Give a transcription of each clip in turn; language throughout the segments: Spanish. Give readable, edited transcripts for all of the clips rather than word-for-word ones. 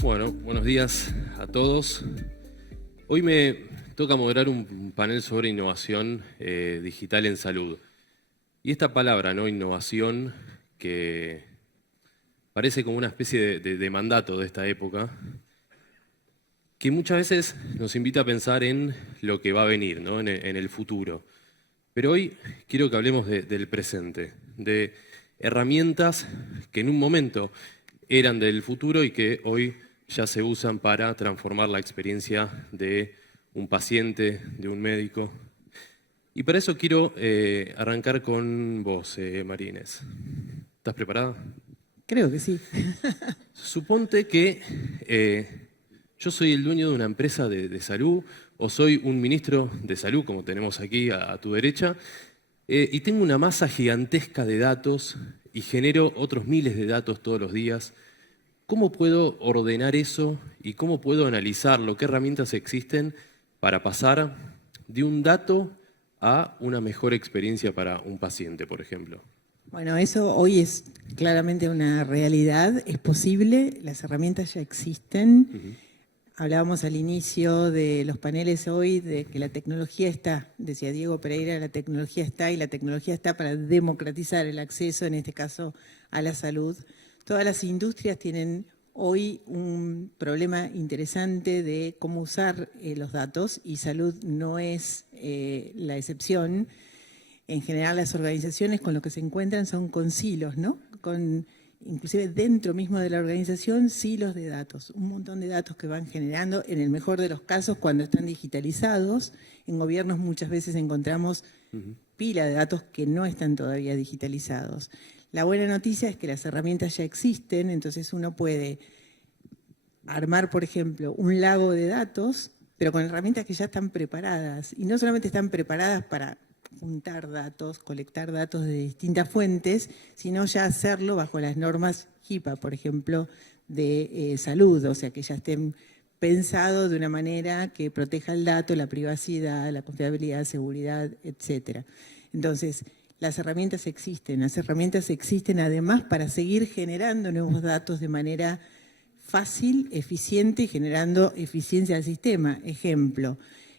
Bueno, buenos días a todos. Hoy me toca moderar un panel sobre innovación digital en salud. Y esta palabra, ¿no? Innovación, que parece como una especie de mandato de esta época, que muchas veces nos invita a pensar en lo que va a venir, ¿no? En el futuro. Pero hoy quiero que hablemos del presente, de herramientas que en un momento eran del futuro y que hoy ya se usan para transformar la experiencia de un paciente, de un médico. Y para eso quiero arrancar con vos, María Inés. ¿Estás preparada? Creo que sí. Suponte que yo soy el dueño de una empresa de salud o soy un ministro de salud, como tenemos aquí a tu derecha, y tengo una masa gigantesca de datos y genero otros miles de datos todos los días. ¿Cómo puedo ordenar eso y cómo puedo analizarlo? ¿Qué herramientas existen para pasar de un dato a una mejor experiencia para un paciente, por ejemplo? Bueno, eso hoy es claramente una realidad, es posible, las herramientas ya existen. Hablábamos al inicio de los paneles hoy de que la tecnología está, decía Diego Pereira, la tecnología está y la tecnología está para democratizar el acceso, en este caso, a la salud. Todas las industrias tienen hoy un problema interesante de cómo usar los datos y salud no es la excepción. En general las organizaciones con lo que se encuentran son con silos, ¿no? Inclusive dentro mismo de la organización, silos de datos, un montón de datos que van generando, en el mejor de los casos, cuando están digitalizados. En gobiernos muchas veces encontramos pila de datos que no están todavía digitalizados. La buena noticia es que las herramientas ya existen, entonces uno puede armar, por ejemplo, un lago de datos, pero con herramientas que ya están preparadas. Y no solamente están preparadas para juntar datos, colectar datos de distintas fuentes, sino ya hacerlo bajo las normas HIPAA, por ejemplo, de salud, o sea, que ya estén pensados de una manera que proteja el dato, la privacidad, la confiabilidad, seguridad, etc. Entonces, las herramientas existen además para seguir generando nuevos datos de manera fácil, eficiente y generando eficiencia del sistema. Ejemplo,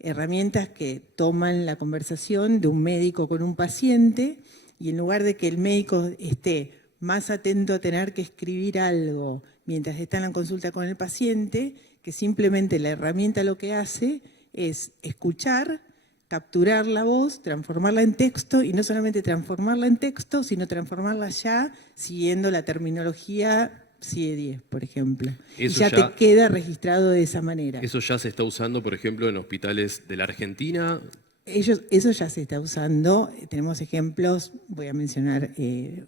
herramientas que toman la conversación de un médico con un paciente y en lugar de que el médico esté más atento a tener que escribir algo mientras está en la consulta con el paciente, que simplemente la herramienta lo que hace es escuchar, capturar la voz, transformarla en texto y no solamente transformarla en texto, sino transformarla ya siguiendo la terminología CIE 10, por ejemplo. Eso y ya te queda registrado de esa manera. ¿Eso ya se está usando, por ejemplo, en hospitales de la Argentina? Eso ya se está usando. Tenemos ejemplos, voy a mencionar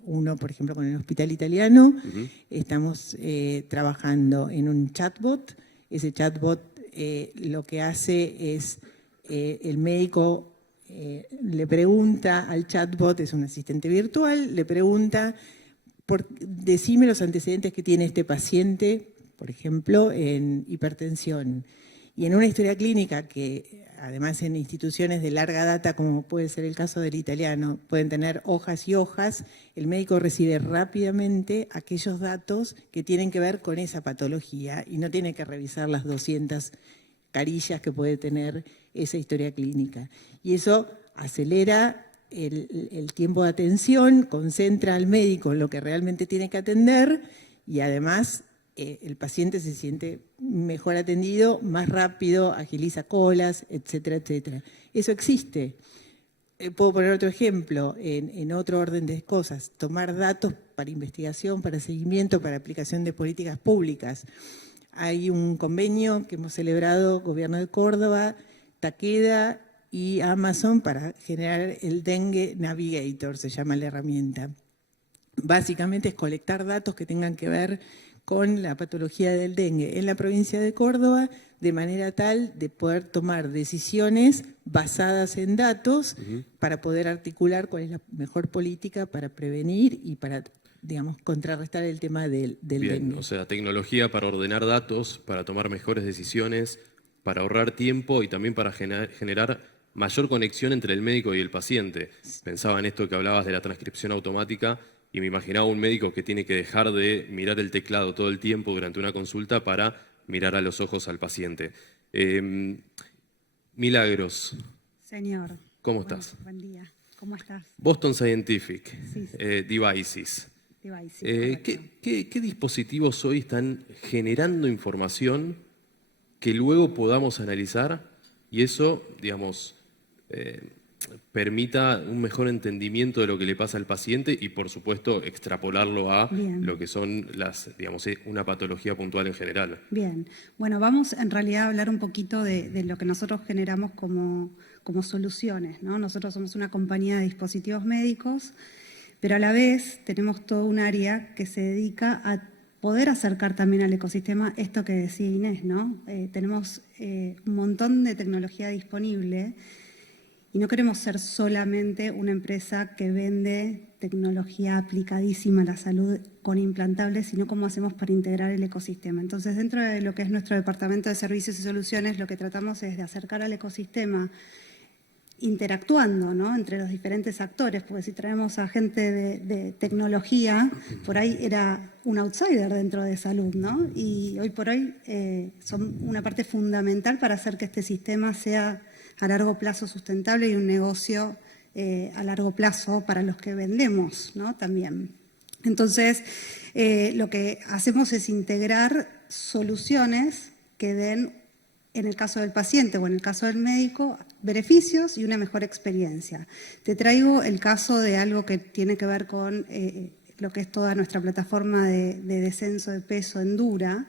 uno, por ejemplo, con el Hospital Italiano. Estamos trabajando en un chatbot. Ese chatbot lo que hace es, el médico le pregunta al chatbot, es un asistente virtual, le pregunta, decime los antecedentes que tiene este paciente, por ejemplo, en hipertensión. Y en una historia clínica que, además en instituciones de larga data, como puede ser el caso del Italiano, pueden tener hojas y hojas, el médico recibe rápidamente aquellos datos que tienen que ver con esa patología y no tiene que revisar las 200 carillas que puede tener esa historia clínica. Y eso acelera el tiempo de atención, concentra al médico en lo que realmente tiene que atender y además el paciente se siente mejor atendido, más rápido, agiliza colas, etcétera, etcétera. Eso existe. Puedo poner otro ejemplo, en otro orden de cosas, tomar datos para investigación, para seguimiento, para aplicación de políticas públicas. Hay un convenio que hemos celebrado, Gobierno de Córdoba, Takeda y Amazon, para generar el Dengue Navigator, se llama la herramienta. Básicamente es colectar datos que tengan que ver con la patología del dengue en la provincia de Córdoba, de manera tal de poder tomar decisiones basadas en datos para poder articular cuál es la mejor política para prevenir y para, digamos, contrarrestar el tema del dengue. O sea, tecnología para ordenar datos, para tomar mejores decisiones, para ahorrar tiempo y también para generar mayor conexión entre el médico y el paciente. Pensaba en esto que hablabas de la transcripción automática, y me imaginaba un médico que tiene que dejar de mirar el teclado todo el tiempo durante una consulta para mirar a los ojos al paciente. Milagros. Señor. ¿Cómo estás? Buen día. ¿Cómo estás? Boston Scientific, Sí, sí. Devices. Correcto. ¿Qué dispositivos hoy están generando información que luego podamos analizar y eso, digamos, permita un mejor entendimiento de lo que le pasa al paciente y, por supuesto, extrapolarlo a Bien. lo que son una patología puntual en general? Bien. Bueno, vamos en realidad a hablar un poquito de lo que nosotros generamos como soluciones, ¿no? Nosotros somos una compañía de dispositivos médicos, pero a la vez tenemos todo un área que se dedica a poder acercar también al ecosistema esto que decía Inés, ¿no? Tenemos un montón de tecnología disponible y no queremos ser solamente una empresa que vende tecnología aplicadísima a la salud con implantables, sino cómo hacemos para integrar el ecosistema. Entonces, dentro de lo que es nuestro departamento de servicios y soluciones, lo que tratamos es de acercar al ecosistema interactuando, ¿no?, entre los diferentes actores, porque si traemos a gente de tecnología, por ahí era un outsider dentro de salud, ¿no? Y hoy por hoy son una parte fundamental para hacer que este sistema sea a largo plazo sustentable y un negocio a largo plazo para los que vendemos, ¿no?, también. Entonces, lo que hacemos es integrar soluciones que den, en el caso del paciente o en el caso del médico, beneficios y una mejor experiencia. Te traigo el caso de algo que tiene que ver con lo que es toda nuestra plataforma de descenso de peso Endura,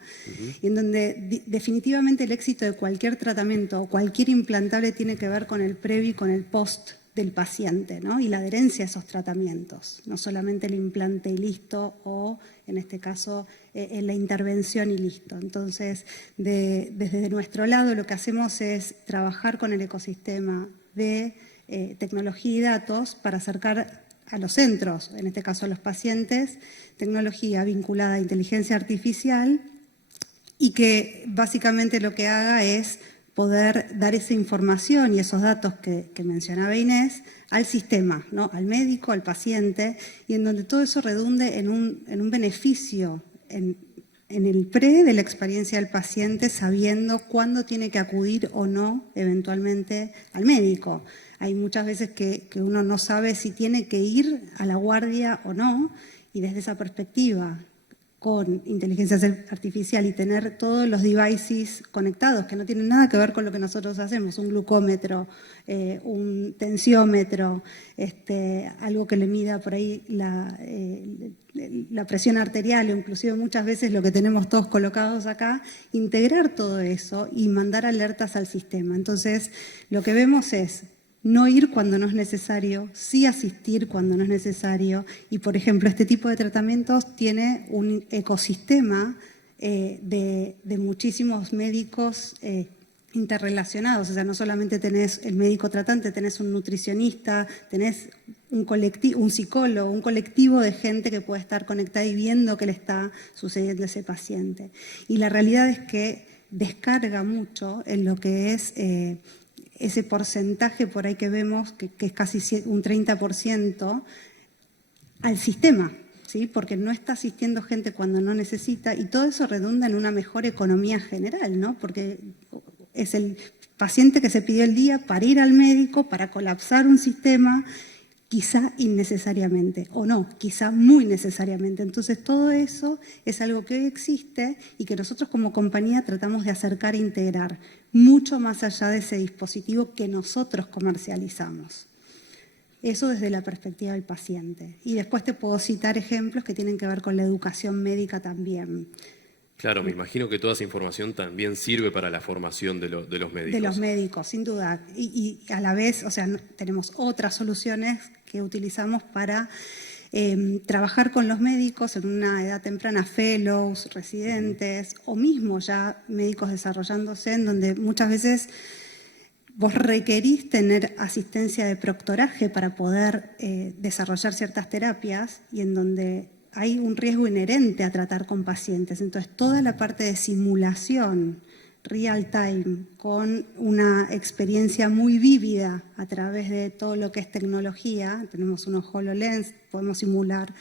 y en donde definitivamente el éxito de cualquier tratamiento o cualquier implantable tiene que ver con el previo y con el post del paciente, ¿no?, y la adherencia a esos tratamientos, no solamente el implante y listo, o en este caso en la intervención y listo. Entonces, desde nuestro lado lo que hacemos es trabajar con el ecosistema de tecnología y datos para acercar a los centros, en este caso a los pacientes, tecnología vinculada a inteligencia artificial y que básicamente lo que haga es poder dar esa información y esos datos que mencionaba Inés al sistema, ¿no?, al médico, al paciente, y en donde todo eso redunde en un beneficio, en el pre de la experiencia del paciente, sabiendo cuándo tiene que acudir o no eventualmente al médico. Hay muchas veces que uno no sabe si tiene que ir a la guardia o no, y desde esa perspectiva, con inteligencia artificial y tener todos los devices conectados, que no tienen nada que ver con lo que nosotros hacemos, un glucómetro, un tensiómetro, algo que le mida por ahí la presión arterial, o inclusive muchas veces lo que tenemos todos colocados acá, integrar todo eso y mandar alertas al sistema. Entonces, lo que vemos es no ir cuando no es necesario, sí asistir cuando no es necesario. Y, por ejemplo, este tipo de tratamientos tiene un ecosistema de muchísimos médicos interrelacionados. O sea, no solamente tenés el médico tratante, tenés un nutricionista, tenés un psicólogo, un colectivo de gente que puede estar conectada y viendo qué le está sucediendo a ese paciente. Y la realidad es que descarga mucho en lo que es ese porcentaje por ahí que vemos, que es casi un 30%, al sistema, ¿sí?, porque no está asistiendo gente cuando no necesita, y todo eso redunda en una mejor economía general, ¿no?, porque es el paciente que se pidió el día para ir al médico, para colapsar un sistema, quizá innecesariamente, o no, quizá muy necesariamente. Entonces, todo eso es algo que hoy existe y que nosotros como compañía tratamos de acercar e integrar, mucho más allá de ese dispositivo que nosotros comercializamos. Eso desde la perspectiva del paciente. Y después te puedo citar ejemplos que tienen que ver con la educación médica también. Claro, me imagino que toda esa información también sirve para la formación de los médicos. De los médicos, sin duda. Y a la vez, o sea, tenemos otras soluciones que utilizamos para trabajar con los médicos en una edad temprana, fellows, residentes, o mismo ya médicos desarrollándose, en donde muchas veces vos requerís tener asistencia de proctoraje para poder desarrollar ciertas terapias, y en donde hay un riesgo inherente a tratar con pacientes. Entonces, toda la parte de simulación real time, con una experiencia muy vívida a través de todo lo que es tecnología, tenemos unos HoloLens, podemos simular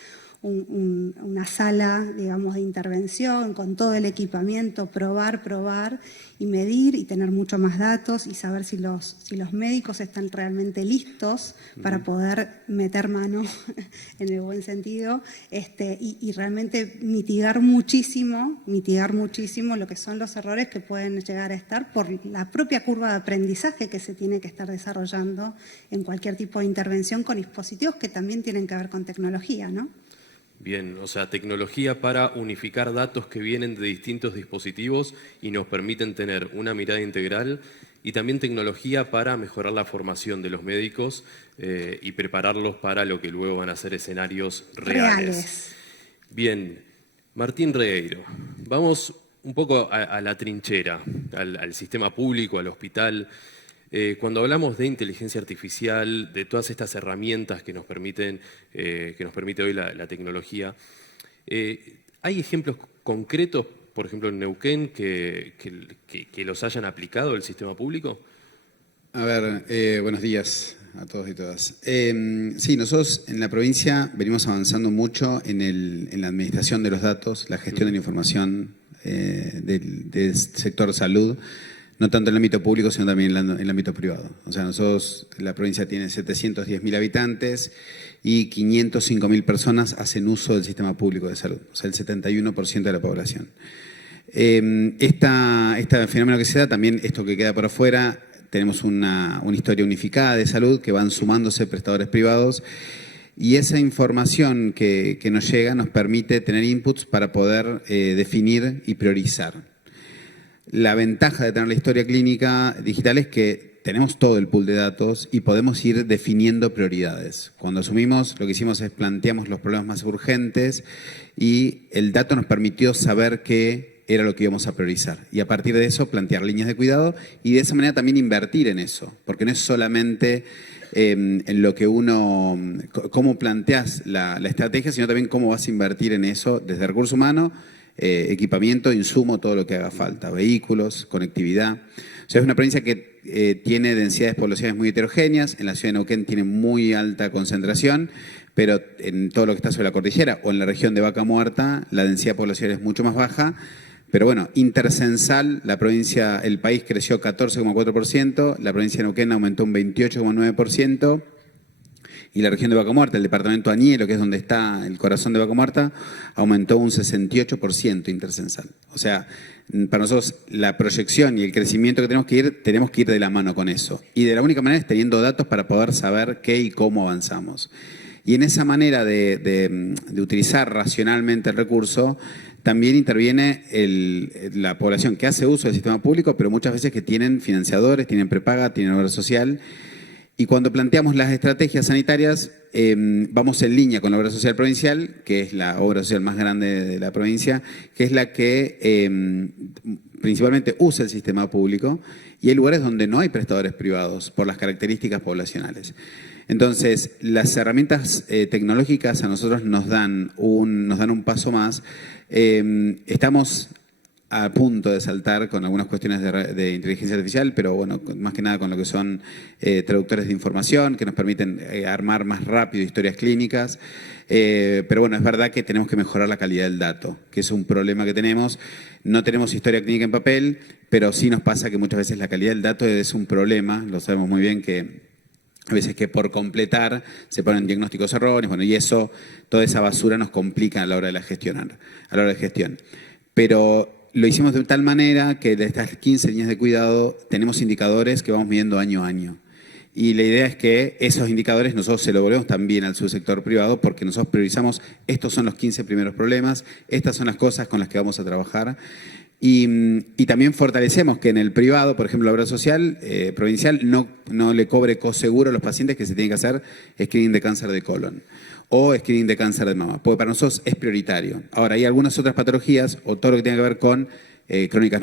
una sala, digamos, de intervención con todo el equipamiento, probar y medir y tener mucho más datos y saber si los médicos están realmente listos para poder meter mano, en el buen sentido, y realmente mitigar muchísimo lo que son los errores que pueden llegar a estar por la propia curva de aprendizaje que se tiene que estar desarrollando en cualquier tipo de intervención con dispositivos que también tienen que ver con tecnología, ¿no? Bien, o sea, tecnología para unificar datos que vienen de distintos dispositivos y nos permiten tener una mirada integral, y también tecnología para mejorar la formación de los médicos y prepararlos para lo que luego van a ser escenarios reales. Bien, Martín Regueiro, vamos un poco a la trinchera, al sistema público, al hospital. Cuando hablamos de inteligencia artificial, de todas estas herramientas que nos permite hoy la tecnología, ¿hay ejemplos concretos, por ejemplo en Neuquén, que los hayan aplicado el sistema público? A ver, buenos días a todos y todas. Sí, nosotros en la provincia venimos avanzando mucho en la administración de los datos, la gestión de la información del sector salud. No tanto en el ámbito público, sino también en el ámbito privado. O sea, nosotros, la provincia tiene 710.000 habitantes y 505.000 personas hacen uso del sistema público de salud, o sea, el 71% de la población. Este fenómeno que se da, también esto que queda por afuera, tenemos una historia unificada de salud que van sumándose prestadores privados, y esa información que nos llega nos permite tener inputs para poder definir y priorizar. La ventaja de tener la historia clínica digital es que tenemos todo el pool de datos y podemos ir definiendo prioridades. Cuando asumimos, lo que hicimos es planteamos los problemas más urgentes y el dato nos permitió saber qué era lo que íbamos a priorizar. Y a partir de eso plantear líneas de cuidado y de esa manera también invertir en eso. Porque no es solamente en lo que cómo planteas la estrategia, sino también cómo vas a invertir en eso desde recursos humanos, equipamiento, insumo, todo lo que haga falta, vehículos, conectividad. O sea, es una provincia que tiene densidades poblacionales muy heterogéneas. En la ciudad de Neuquén tiene muy alta concentración, pero en todo lo que está sobre la cordillera o en la región de Vaca Muerta la densidad poblacional es mucho más baja. Pero bueno, intercensal, el país creció 14,4%, la provincia de Neuquén aumentó un 28,9%, y la región de Vaca Muerta, el departamento Añelo, que es donde está el corazón de Vaca Muerta, aumentó un 68% intercensal. O sea, para nosotros la proyección y el crecimiento que tenemos que ir de la mano con eso. Y de la única manera es teniendo datos para poder saber qué y cómo avanzamos. Y en esa manera de utilizar racionalmente el recurso, también interviene la población que hace uso del sistema público, pero muchas veces que tienen financiadores, tienen prepaga, tienen obra social. Y cuando planteamos las estrategias sanitarias, vamos en línea con la obra social provincial, que es la obra social más grande de la provincia, que es la que principalmente usa el sistema público, y hay lugares donde no hay prestadores privados por las características poblacionales. Entonces, las herramientas tecnológicas a nosotros nos dan un paso más. Estamos a punto de saltar con algunas cuestiones de inteligencia artificial, pero bueno, más que nada con lo que son traductores de información que nos permiten armar más rápido historias clínicas. Pero bueno, es verdad que tenemos que mejorar la calidad del dato, que es un problema que tenemos. No tenemos historia clínica en papel, pero sí nos pasa que muchas veces la calidad del dato es un problema. Lo sabemos muy bien que a veces que por completar se ponen diagnósticos erróneos, bueno, y eso, toda esa basura nos complica a la hora de gestión. Pero lo hicimos de tal manera que de estas 15 líneas de cuidado tenemos indicadores que vamos midiendo año a año. Y la idea es que esos indicadores nosotros se los volvemos también al subsector privado, porque nosotros priorizamos, estos son los 15 primeros problemas, estas son las cosas con las que vamos a trabajar. Y también fortalecemos que en el privado, por ejemplo, la obra social provincial no le cobre coseguro a los pacientes que se tienen que hacer screening de cáncer de colon o screening de cáncer de mama, porque para nosotros es prioritario. Ahora, hay algunas otras patologías o todo lo que tiene que ver con crónicas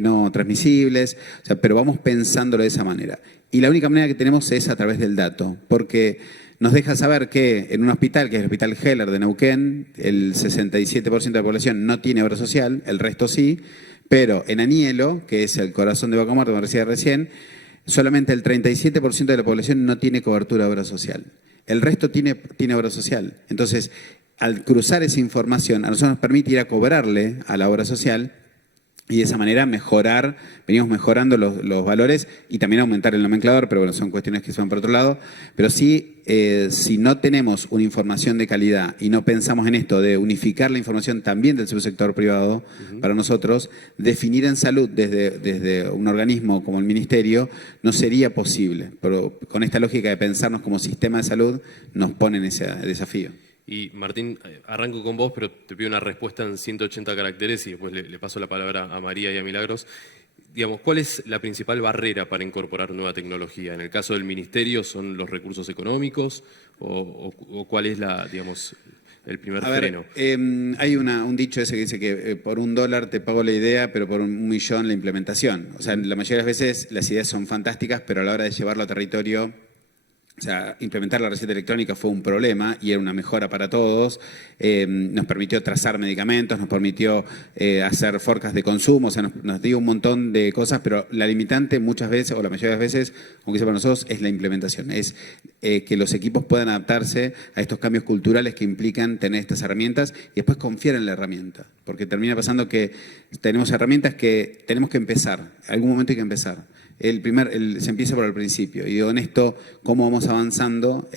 no transmisibles, o sea, pero vamos pensándolo de esa manera. Y la única manera que tenemos es a través del dato, porque nos deja saber que en un hospital, que es el Hospital Heller de Neuquén, el 67% de la población no tiene obra social, el resto sí, pero en Añelo, que es el corazón de Vaca Muerta, como decía recién, solamente el 37% de la población no tiene cobertura de obra social. El resto tiene obra social. Entonces, al cruzar esa información, a nosotros nos permite ir a cobrarle a la obra social y de esa manera venimos mejorando los valores y también aumentar el nomenclador, pero bueno, son cuestiones que se van por otro lado. Pero sí, si no tenemos una información de calidad y no pensamos en esto de unificar la información también del subsector privado, para nosotros, definir en salud desde un organismo como el Ministerio no sería posible. Pero con esta lógica de pensarnos como sistema de salud nos pone en ese desafío. Y Martín, arranco con vos, pero te pido una respuesta en 180 caracteres y después le paso la palabra a María y a Milagros. Digamos, ¿cuál es la principal barrera para incorporar nueva tecnología? En el caso del Ministerio, ¿son los recursos económicos o cuál es el primer freno? Hay un dicho ese que dice que por $1 te pago la idea, pero por $1 millón la implementación. O sea, la mayoría de las veces las ideas son fantásticas, pero a la hora de llevarlo a territorio... O sea, implementar la receta electrónica fue un problema y era una mejora para todos. Nos permitió trazar medicamentos, nos permitió hacer forecast de consumo, o sea, nos dio un montón de cosas, pero la limitante muchas veces, o la mayoría de las veces, aunque sea para nosotros, es la implementación. Es que los equipos puedan adaptarse a estos cambios culturales que implican tener estas herramientas y después confiar en la herramienta. Porque termina pasando que tenemos herramientas que tenemos que empezar, en algún momento hay que empezar. Se empieza por el principio y en esto, cómo vamos avanzando,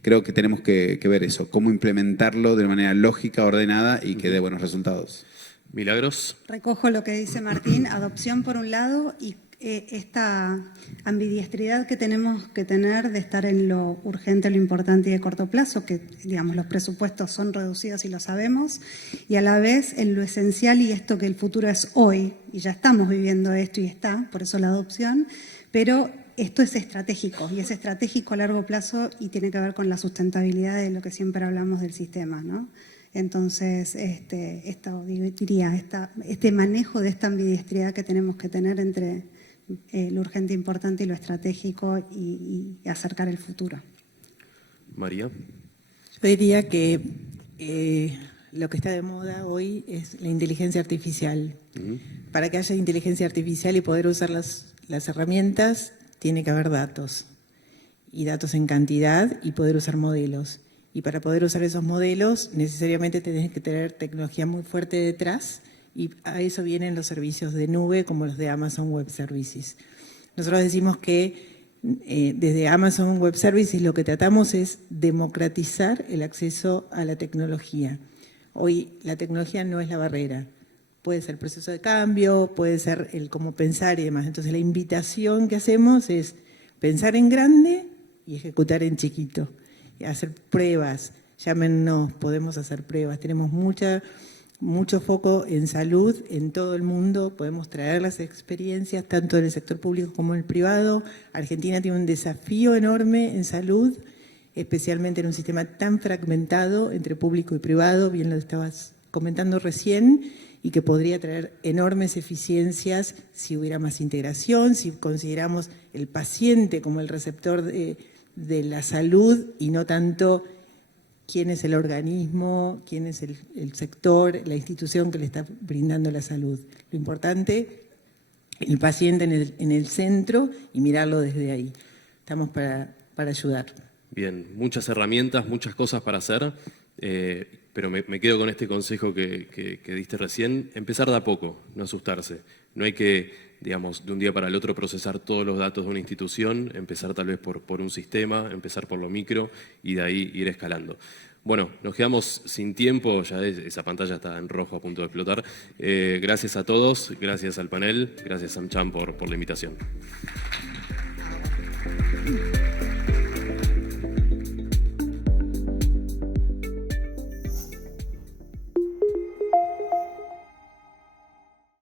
creo que tenemos que ver eso, cómo implementarlo de manera lógica, ordenada y que dé buenos resultados. Milagros. Recojo lo que dice Martín, adopción por un lado y esta ambidiestridad que tenemos que tener de estar en lo urgente, lo importante y de corto plazo, que digamos los presupuestos son reducidos y lo sabemos, y a la vez en lo esencial y esto que el futuro es hoy, y ya estamos viviendo esto y por eso la adopción, pero esto es estratégico y es estratégico a largo plazo y tiene que ver con la sustentabilidad de lo que siempre hablamos del sistema, ¿no? Entonces, este manejo de esta ambidiestridad que tenemos que tener entre lo urgente, importante y lo estratégico y acercar el futuro. María. Yo diría que lo que está de moda hoy es la inteligencia artificial. Para que haya inteligencia artificial y poder usar las herramientas, tiene que haber datos. Y datos en cantidad y poder usar modelos. Y para poder usar esos modelos, necesariamente tenés que tener tecnología muy fuerte detrás, y a eso vienen los servicios de nube como los de Amazon Web Services. Nosotros decimos que desde Amazon Web Services lo que tratamos es democratizar el acceso a la tecnología. Hoy la tecnología no es la barrera. Puede ser el proceso de cambio, puede ser el cómo pensar y demás. Entonces la invitación que hacemos es pensar en grande y ejecutar en chiquito. Hacer pruebas, llámenos, podemos hacer pruebas. Tenemos mucho foco en salud en todo el mundo, podemos traer las experiencias tanto del sector público como del privado. Argentina tiene un desafío enorme en salud, especialmente en un sistema tan fragmentado entre público y privado, bien lo estabas comentando recién, y que podría traer enormes eficiencias si hubiera más integración, si consideramos el paciente como el receptor de la salud y no tanto quién es el organismo, quién es el sector, la institución que le está brindando la salud. Lo importante, el paciente en el centro y mirarlo desde ahí. Estamos para ayudar. Bien, muchas herramientas, muchas cosas para hacer, pero me quedo con este consejo que diste recién. Empezar de a poco, no asustarse. No hay que, digamos, de un día para el otro procesar todos los datos de una institución, empezar tal vez por un sistema, empezar por lo micro y de ahí ir escalando. Bueno, nos quedamos sin tiempo, ya esa pantalla está en rojo a punto de explotar. Gracias a todos, gracias al panel, gracias Sam Chan por la invitación.